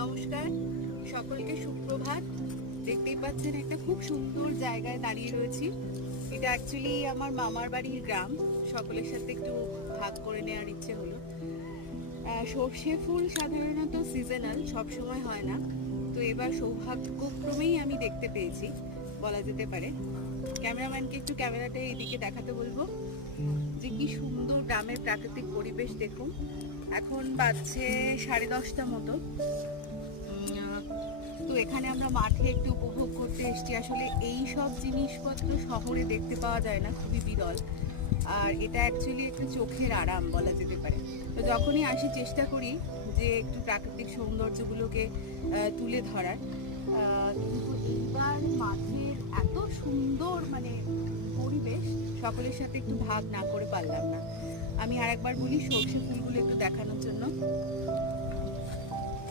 নমস্কার, সকলকে সুপ্রভাত। দেখতেই পাচ্ছেন একটা খুব সুন্দর জায়গায় দাঁড়িয়ে রয়েছি। এটা অ্যাকচুয়ালি আমার মামার বাড়ির গ্রাম। সকলের সাথে একটু ভাগ করে নেওয়ার ইচ্ছে হলো। সর্ষে ফুল সাধারণত সিজনাল, সবসময় হয় না, তো এবার সৌভাগ্যক্রমেই আমি দেখতে পেয়েছি বলা যেতে পারে। ক্যামেরাম্যানকে একটু ক্যামেরাটা এদিকে দেখাতে বলবো যে কি সুন্দর গ্রামের প্রাকৃতিক পরিবেশ দেখুন। এখন বাজছে 10:30 মতো। তো এখানে আমরা মাঠে একটু উপভোগ করতে এসেছি। আসলে এই সব জিনিসপত্র শহরে দেখতে পাওয়া যায় না, খুবই বিরল। আর এটা অ্যাকচুয়ালি একটু চোখের আরাম বলা যেতে পারে। তো যখনই আসি চেষ্টা করি যে একটু প্রাকৃতিক সৌন্দর্যগুলোকে তুলে ধরার। কিন্তু এইবার মাঠের এত সুন্দর পরিবেশ সকলের সাথে একটু ভাগ না করে পারলাম না। আমি আরেকবার বলি সর্ষে ফুলগুলো একটু দেখানোর জন্য।